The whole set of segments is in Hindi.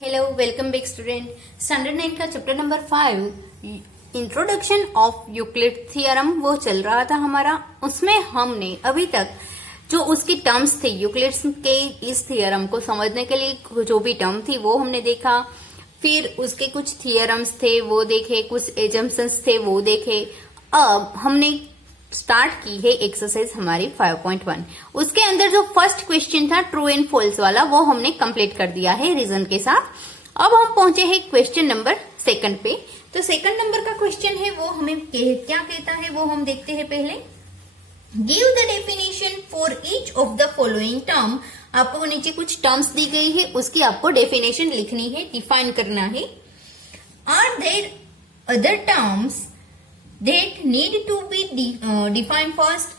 Hello welcome back student. Standard 9 का chapter number 5 introduction of Euclid theorem वो चल रहा था हमारा। उसमें हमने अभी तक जो उसकी टर्म्स थे यूक्लिड्स के इस थियरम को समझने के लिए जो भी टर्म थी वो हमने देखा। फिर उसके कुछ थियरम्स थे वो देखे, कुछ एजम्पशंस थे वो देखे। अब हमने स्टार्ट की है एक्सरसाइज हमारी 5.1। उसके अंदर जो फर्स्ट क्वेश्चन था ट्रू एंड फॉल्स वाला वो हमने कंप्लीट कर दिया है रीजन के साथ। अब हम पहुंचे हैं क्वेश्चन नंबर 2 पे। तो सेकंड नंबर का क्वेश्चन है वो हमें क्या कहता है वो हम देखते हैं पहले। Give the definition for each of the following term. आपको नीचे कुछ टर्म्स दी गई है, उसकी आपको डेफिनेशन लिखनी है, डिफाइन करना है। Are there other terms that need to be defined first।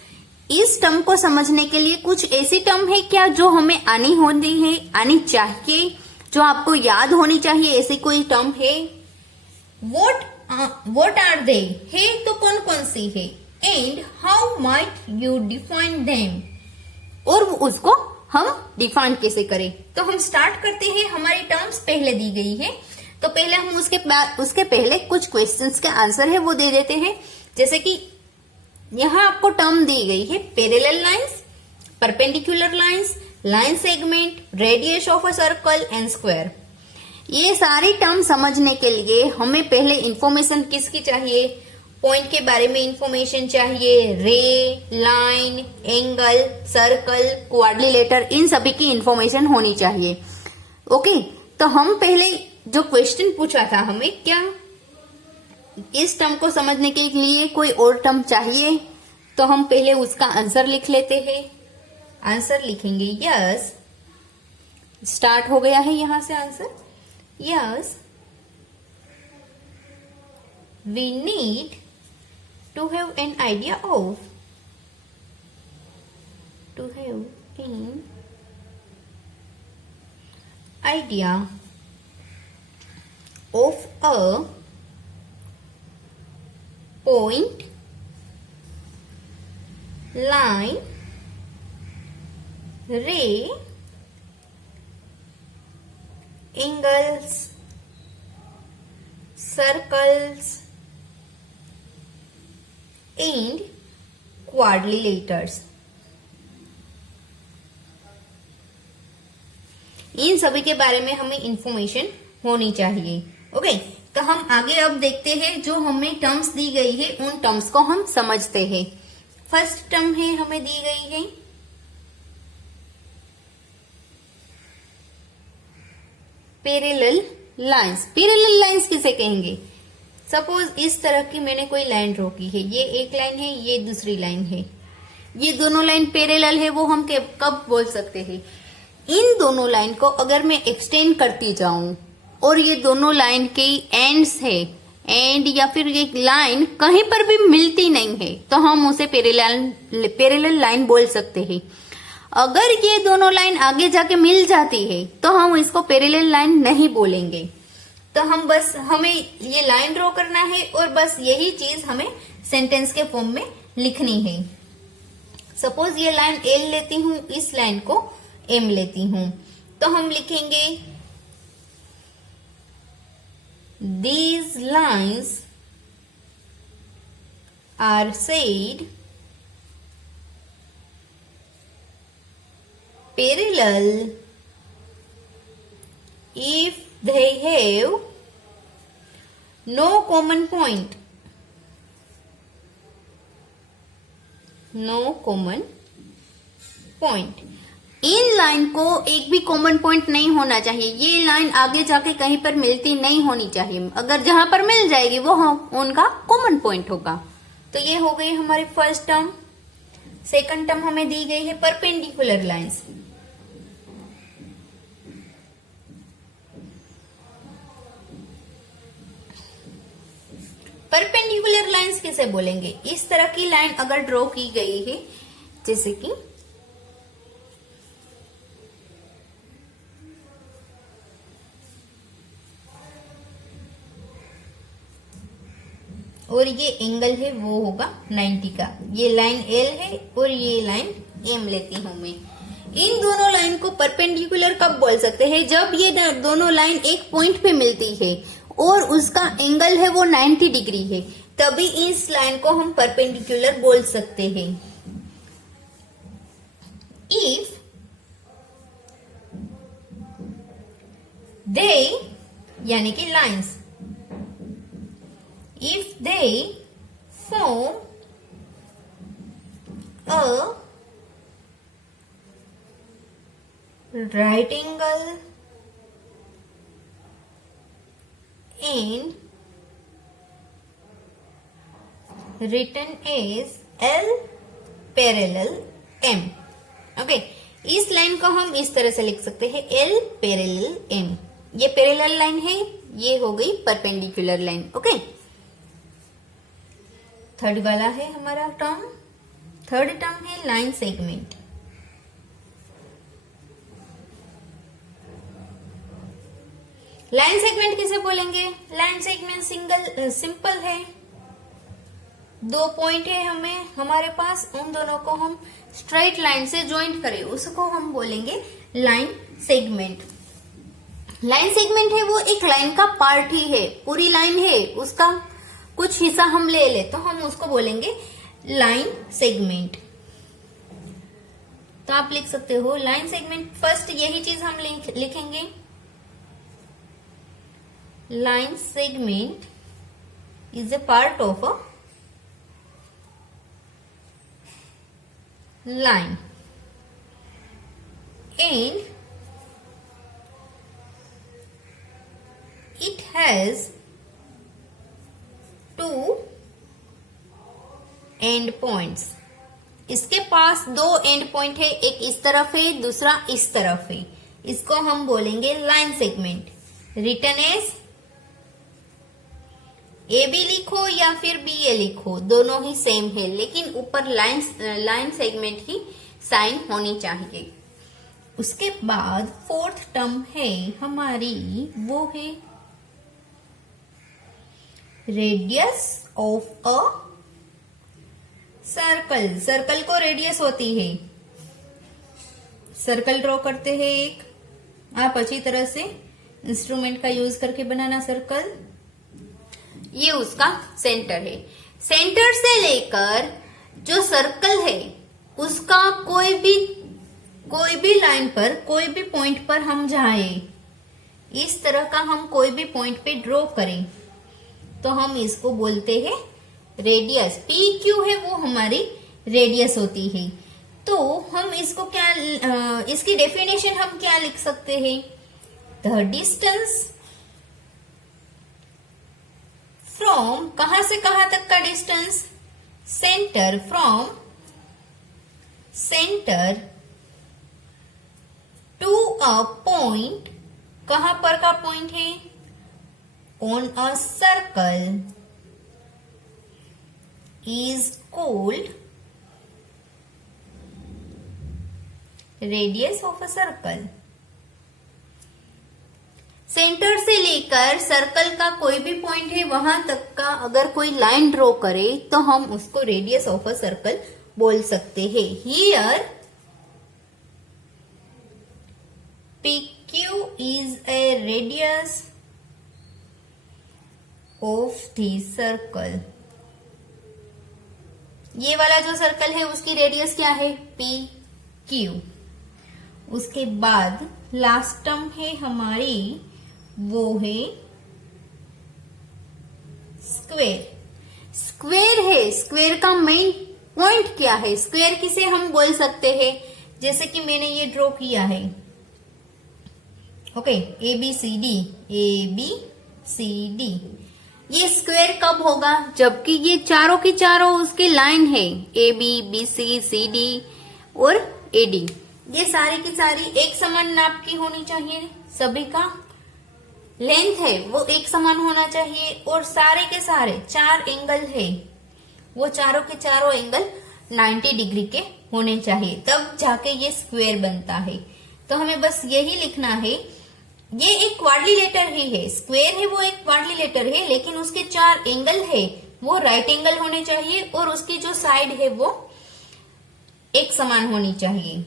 इस टर्म को समझने के लिए कुछ ऐसी टर्म है क्या जो हमें आनी होती है, आनी चाहिए, जो आपको याद होनी चाहिए, ऐसी कोई टर्म है? what are they है तो कौन कौन सी है? and how might you define them और उसको हम डिफाइन कैसे करें? तो हम स्टार्ट करते हैं। हमारी टर्म्स पहले दी गई है तो पहले हम उसके पहले कुछ क्वेश्चंस के आंसर है वो दे देते हैं। जैसे कि यहाँ आपको टर्म दी गई है parallel lines, perpendicular lines, line segment, radius of a circle and square. ये सारी टर्म समझने के लिए हमें पहले इंफॉर्मेशन किसकी चाहिए? पॉइंट के बारे में इंफॉर्मेशन चाहिए, रे, लाइन, एंगल, सर्कल, क्वाड्रिलेटर, इन सभी की इंफॉर्मेशन होनी चाहिए। ओके, तो हम पहले जो क्वेश्चन पूछा था हमें, क्या इस टर्म को समझने के लिए कोई और टर्म चाहिए? तो हम पहले उसका आंसर लिख लेते हैं। आंसर लिखेंगे यस। स्टार्ट हो गया है यहां से answer. Yes, we need to have an idea of, to have an idea of a point, line, ray, angles, circles and quadrilaters। इन सभी के बारे में हमें इंफॉर्मेशन होनी चाहिए। ओके, तो हम आगे अब देखते हैं जो हमें टर्म्स दी गई है उन टर्म्स को हम समझते हैं। फर्स्ट टर्म है हमें दी गई है पैरेलल लाइंस। पैरेलल लाइंस किसे कहेंगे? सपोज इस तरह की मैंने कोई लाइन ड्रॉ की है, ये एक लाइन है, ये दूसरी लाइन है, ये दोनों लाइन पैरेलल है, वो हम कब बोल सकते हैं? इन दोनों लाइन को अगर मैं एक्सटेंड करती जाऊं और ये दोनों लाइन के एंड्स है, एंड या फिर एक लाइन कहीं पर भी मिलती नहीं है तो हम उसे पैरेलल लाइन बोल सकते हैं। अगर ये दोनों लाइन आगे जाके मिल जाती है तो हम इसको पैरेलल लाइन नहीं बोलेंगे। तो हमें ये लाइन ड्रॉ करना है और बस यही चीज हमें सेंटेंस के फॉर्म में लिखनी है। सपोज ये लाइन एल लेती हूं, इस लाइन को एम लेती हूं, तो हम लिखेंगे these lines are said parallel if they have no common point, no common point। In line को एक भी कॉमन पॉइंट नहीं होना चाहिए। ये लाइन आगे जाके कहीं पर मिलती नहीं होनी चाहिए। अगर जहां पर मिल जाएगी वो उनका कॉमन पॉइंट होगा। तो ये हो गई हमारी फर्स्ट टर्म। सेकंड टर्म हमें दी गई है परपेंडिकुलर लाइंस। परपेंडिकुलर लाइंस किसे बोलेंगे? इस तरह की लाइन अगर ड्रॉ की गई है, जैसे कि और ये एंगल है वो होगा 90 का। ये लाइन एल है और ये लाइन एम लेती हूं मैं। इन दोनों लाइन को परपेंडिकुलर कब बोल सकते हैं? जब ये दोनों लाइन एक पॉइंट पे मिलती है और उसका एंगल है वो 90 डिग्री है, तभी इस लाइन को हम परपेंडिकुलर बोल सकते हैं। इफ दे यानी कि lines, if they form a right angle and written as L parallel M। Okay, इस लाइन को हम इस तरह से लिख सकते हैं L parallel M। ये पैरेलल लाइन है, ये हो गई परपेंडिकुलर लाइन। ओके, थर्ड वाला है हमारा टर्म, थर्ड टर्म है लाइन सेगमेंट। लाइन सेगमेंट किसे बोलेंगे? लाइन सेगमेंट सिंपल है, दो पॉइंट है हमारे पास, उन दोनों को हम स्ट्रेट लाइन से ज्वाइंट करें, उसको हम बोलेंगे लाइन सेगमेंट। लाइन सेगमेंट है वो एक लाइन का पार्ट ही है, पूरी लाइन है, उसका कुछ हिस्सा हम ले तो हम उसको बोलेंगे लाइन सेगमेंट। तो आप लिख सकते हो लाइन सेगमेंट, फर्स्ट यही चीज हम लिखेंगे, line segment is a part of a line and it has two end points। इसके पास दो एंड पॉइंट है, एक इस तरफ है, दूसरा इस तरफ है, इसको हम बोलेंगे line segment. Written as A B लिखो या फिर बी ए लिखो, दोनों ही सेम है, लेकिन ऊपर लाइन सेगमेंट की साइन होनी चाहिए। उसके बाद फोर्थ टर्म है हमारी, वो है radius of a circle. Circle को रेडियस होती है, सर्कल ड्रॉ करते हैं एक, आप अच्छी तरह से इंस्ट्रूमेंट का यूज करके बनाना सर्कल। ये उसका सेंटर है, सेंटर से लेकर जो सर्कल है उसका कोई भी लाइन पर, कोई भी पॉइंट पर हम जाए, इस तरह का हम कोई भी पॉइंट पे ड्रॉ करें तो हम इसको बोलते हैं रेडियस। पी क्यू है वो हमारी रेडियस होती है। तो हम इसको क्या, इसकी डेफिनेशन हम क्या लिख सकते हैं? द डिस्टेंस फ्रॉम, कहां से कहां तक का distance? Centre, from centre to a point, कहां पर का पॉइंट है? On a circle is called radius of a circle. Centre से लेकर सर्कल का कोई भी पॉइंट है वहां तक का अगर कोई लाइन ड्रॉ करे तो हम उसको रेडियस ऑफ अ सर्कल बोल सकते हैं। Here PQ is a radius of the circle। ये वाला जो सर्कल है उसकी रेडियस क्या है? PQ। उसके बाद लास्ट टर्म है हमारी, वो है स्क्वायर। स्क्वायर है, स्क्वायर का मेन पॉइंट क्या है? स्क्वायर किसे हम बोल सकते हैं? जैसे कि मैंने ये ड्रॉ किया है, ओके, ABCD, ABCD। ये स्क्वायर कब होगा? जबकि ये चारों की चारों उसके लाइन है, AB, BC, CD और AD। ये सारी की सारी एक समान नाप की होनी चाहिए, सभी का लेंथ है वो एक समान होना चाहिए, और सारे के सारे चार एंगल है वो चारों के चारों एंगल 90 डिग्री के होने चाहिए, तब जाके ये स्क्वायर बनता है। तो हमें बस यही लिखना है, ये एक क्वाड्रिलेटर ही है, स्क्वायर है वो एक क्वाड्रिलेटर है, लेकिन उसके चार एंगल है वो राइट एंगल होने चाहिए और उसकी जो साइड है वो एक समान होनी चाहिए।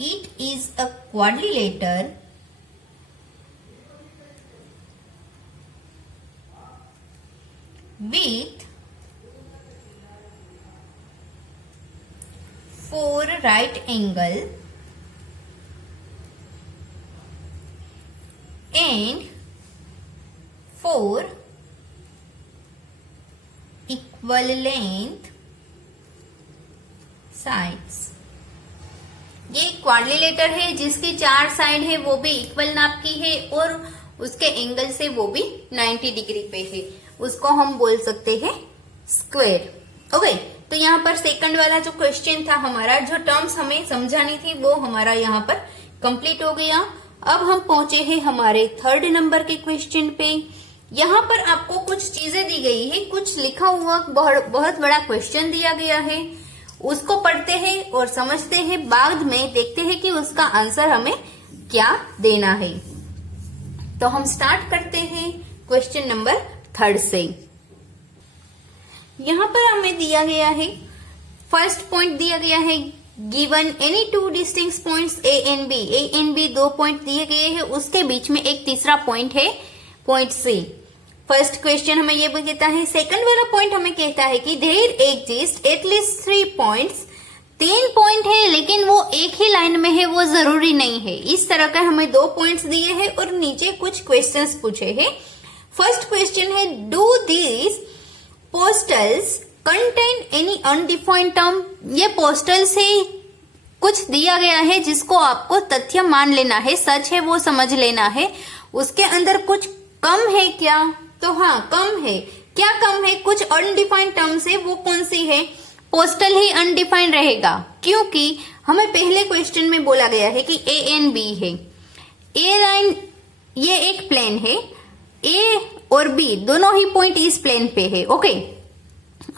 It is a quadrilateral with 4 right angle and 4 equal length sides। ये क्वाड्रिलेटर है जिसकी 4 साइड है वो भी इक्वल नाप की है और उसके एंगल से वो भी 90 डिग्री पे है, उसको हम बोल सकते हैं स्क्वायर। ओके, तो यहाँ पर सेकंड वाला जो क्वेश्चन था हमारा, जो टर्म्स हमें समझानी थी वो हमारा यहाँ पर कंप्लीट हो गया। अब हम पहुंचे हैं हमारे थर्ड नंबर के क्वेश्चन पे। यहाँ पर आपको कुछ चीजें दी गई है, कुछ लिखा हुआ बहुत बड़ा क्वेश्चन दिया गया है, उसको पढ़ते हैं और समझते हैं, बाद में देखते हैं कि उसका आंसर हमें क्या देना है। तो हम स्टार्ट करते हैं क्वेश्चन नंबर थर्ड से। यहाँ पर हमें दिया गया है, फर्स्ट पॉइंट दिया गया है, given any two distinct points A and B 2 point दिए गए हैं, उसके बीच में एक तीसरा पॉइंट है पॉइंट सी। फर्स्ट क्वेश्चन हमें ये कहता है। सेकंड वाला पॉइंट हमें कहता है कि there exist at least 3 points, 3 point है लेकिन वो एक ही लाइन में है, वो जरूरी नहीं है। इस तरह का हमें 2 पॉइंट्स दिए हैं और नीचे कुछ क्वेश्चंस पूछे हैं। फर्स्ट क्वेश्चन है, do these postulates contain any undefined term. ये पोस्टल से कुछ दिया गया है जिसको आपको तथ्य मान लेना है, सच है वो समझ लेना है। उसके अंदर कुछ कम है क्या? तो हाँ, कम है। क्या कम है? कुछ अनडिफाइंड टर्म्स है, वो कौन सी है? पोस्टल ही अनडिफाइंड रहेगा, क्योंकि हमें पहले क्वेश्चन में बोला गया है कि ए एंड बी है। ए लाइन ये एक प्लेन है, ए और बी दोनों ही पॉइंट इस प्लेन पे है। ओके,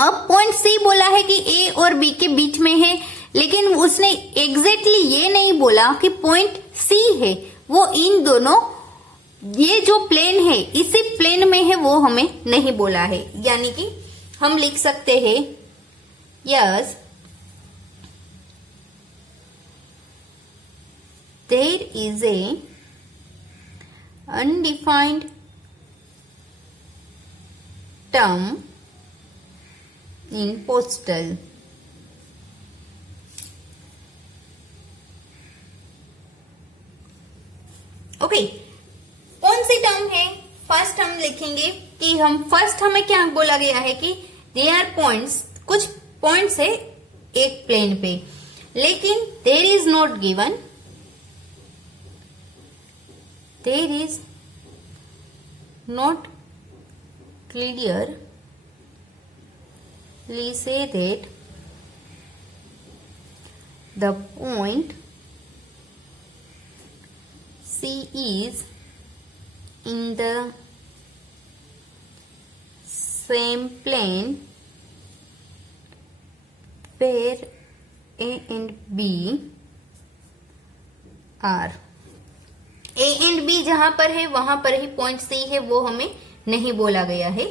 अब पॉइंट सी बोला है कि ए और बी के बीच में है, लेकिन उसने एग्जैक्टली ये नहीं बोला कि पॉइंट सी है, वो इन दोनों ये जो प्लेन है इसी प्लेन में है, वो हमें नहीं बोला है। यानी कि हम लिख सकते हैं yes there is a undefined term in postulate. Okay, कौन सी टर्म है? फर्स्ट हम लिखेंगे कि हमें क्या बोला गया है कि दे आर पॉइंट्स, कुछ पॉइंट्स है एक प्लेन पे, लेकिन there is not given, there is not clearly say that the point C is in the same plane where A and B are। A and B जहां पर है वहां पर ही पॉइंट C है, वो हमें नहीं बोला गया है।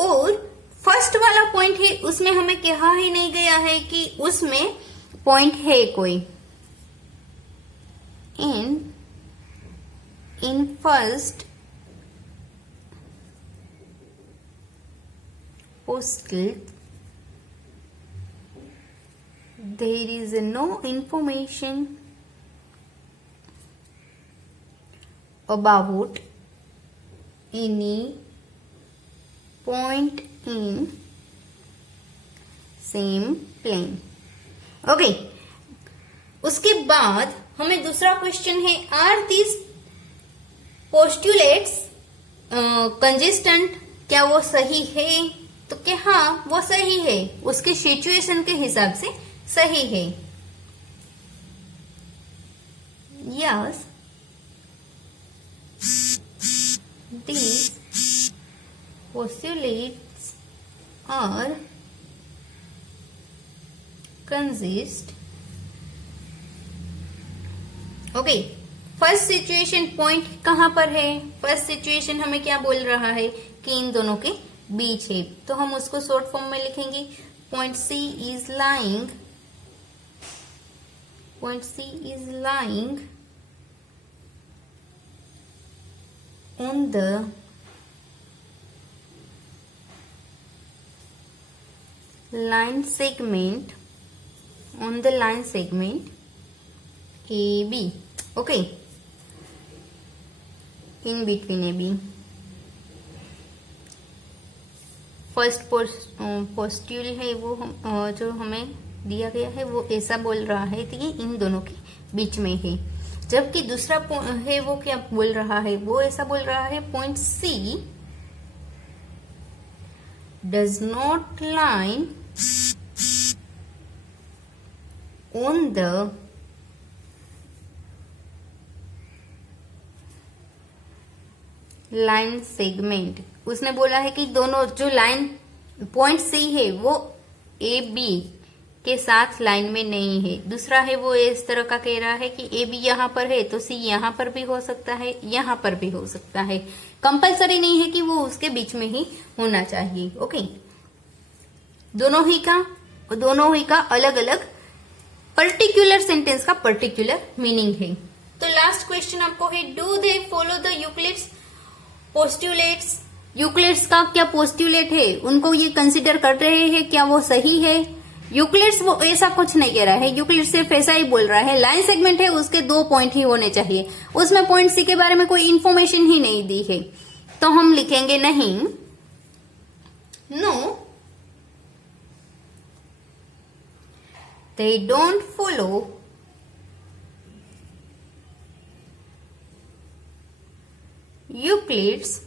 और फर्स्ट वाला पॉइंट है उसमें हमें कहा ही नहीं गया है कि उसमें पॉइंट है कोई। In first postal there is no information about any point in same plane। Okay, उसके बाद हमें दूसरा क्वेश्चन है, आर दिस पोस्टुलेट्स कंसिस्टेंट, क्या वो सही है? तो क्या हाँ, वो सही है, उसके सिचुएशन के हिसाब से सही है। Yes these postulates are consist। Okay, first situation point कहां पर है? फर्स्ट सिचुएशन हमें क्या बोल रहा है कि इन दोनों के बीच है, तो हम उसको शॉर्ट फॉर्म में लिखेंगे, point C is lying point C is lying on the line segment AB. Okay, in between AB. First postulate है वो जो हमें दिया गया है वो ऐसा बोल रहा है कि ये इन दोनों के बीच में है, जबकि दूसरा है वो क्या बोल रहा है, वो ऐसा बोल रहा है point C does not line on the line segment. उसने बोला है कि दोनों जो लाइन पॉइंट C है वो AB के साथ लाइन में नहीं है। दूसरा है वो इस तरह का कह रहा है कि AB यहाँ पर है तो C यहाँ पर भी हो सकता है, यहाँ पर भी हो सकता है। कंपलसरी नहीं है कि वो उसके बीच में ही होना चाहिए। ओके, दोनों ही का अलग अलग पर्टिकुलर सेंटेंस का पर्टिकुलर मीनिंग है। तो लास्ट क्वेश्चन आपको है, do they follow the Euclid's postulates. Euclid's का क्या पोस्ट्यूलेट है, उनको ये कंसिडर कर रहे हैं, क्या वो सही है? यूक्लिड्स वो ऐसा कुछ नहीं कह रहा है, यूक्लिड्स सिर्फ ऐसा ही बोल रहा है लाइन सेगमेंट है उसके 2 पॉइंट ही होने चाहिए, उसमें पॉइंट C के बारे में कोई इंफॉर्मेशन ही नहीं दी है। तो हम लिखेंगे नहीं, no they don't follow Euclid's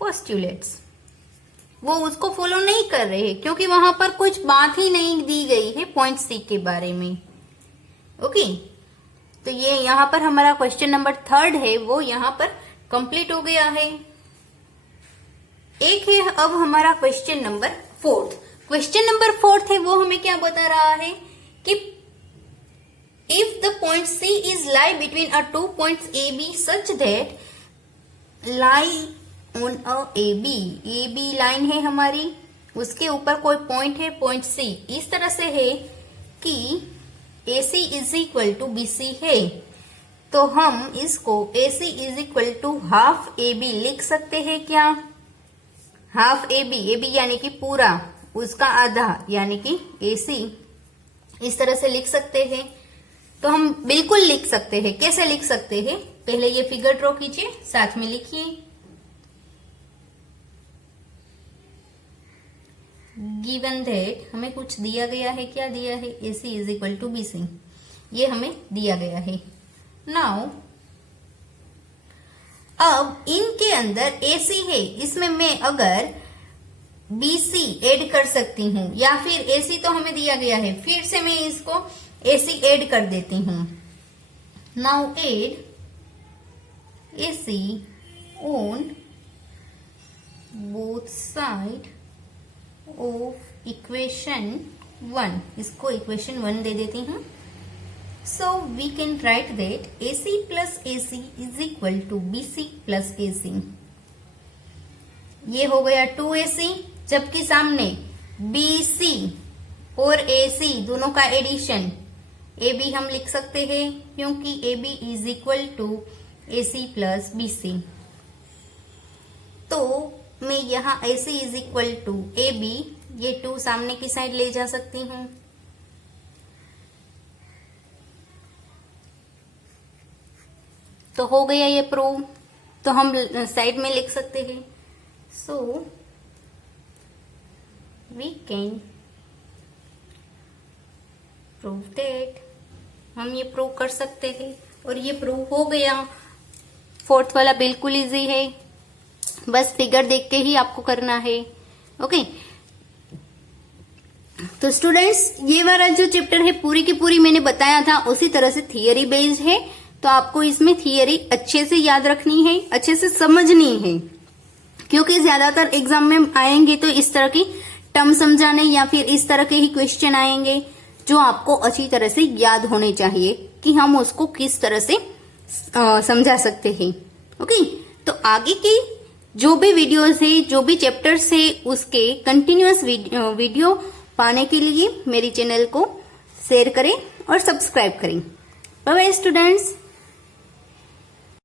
postulates. वो उसको फॉलो नहीं कर रहे हैं क्योंकि वहां पर कुछ बात ही नहीं दी गई है पॉइंट C के बारे में। ओके, तो ये यहां पर हमारा क्वेश्चन नंबर 3 है वो यहां पर कंप्लीट हो गया है। एक है अब हमारा क्वेश्चन नंबर 4। क्वेश्चन नंबर 4 है वो हमें क्या बता रहा है कि if the point C is lie between a 2 points AB such that lie on a AB line है हमारी, उसके ऊपर कोई पॉइंट है पॉइंट C इस तरह से है कि AC is equal to BC है, तो हम इसको AC is equal to half AB लिख सकते हैं क्या? हाफ AB यानी कि पूरा, उसका आधा यानी कि AC, इस तरह से लिख सकते हैं। तो हम बिल्कुल लिख सकते हैं। कैसे लिख सकते हैं? पहले ये फिगर ड्रॉ कीजिए, साथ में लिखिए। गिवन दैट हमें कुछ दिया गया है, क्या दिया है? AC is equal to BC, ये हमें दिया गया है। नाउ अब इनके अंदर AC है, इसमें मैं अगर BC ऐड कर सकती हूँ, या फिर AC तो हमें दिया गया है, फिर से मैं इसको AC ऐड कर देती हूँ। Now add AC on both side of equation 1, इसको इक्वेशन 1 दे देती हूँ। So we can write that AC plus AC is equal to BC plus AC। ये हो गया 2AC, जबकि सामने BC और AC दोनों का एडिशन AB हम लिख सकते हैं क्योंकि AB is equal to AC plus BC। तो मैं यहाँ AC is equal to AB, ये 2 सामने की साइड ले जा सकती हूँ। तो हो गया ये प्रूव, तो हम साइड में लिख सकते हैं। So we can prove that, हम ये प्रूव कर सकते हैं और ये प्रूव हो गया। 4th वाला बिल्कुल इजी है, बस फिगर देख के ही आपको करना है। ओके, तो स्टूडेंट्स ये वाला जो चैप्टर है पूरी की पूरी मैंने बताया था उसी तरह से थियरी बेस्ड है, तो आपको इसमें थियरी अच्छे से याद रखनी है, अच्छे से समझनी है, क्योंकि ज्यादातर एग्जाम में आएंगे तो इस तरह की टर्म समझाने या फिर इस तरह के ही क्वेश्चन आएंगे जो आपको अच्छी तरह से याद होने चाहिए कि हम उसको किस तरह से समझा सकते हैं। ओके, तो आगे की जो भी वीडियोस है, जो भी चैप्टर्स है, उसके कंटिन्यूअस वीडियो पाने के लिए मेरी चैनल को शेयर करें और सब्सक्राइब करें। Bye bye students.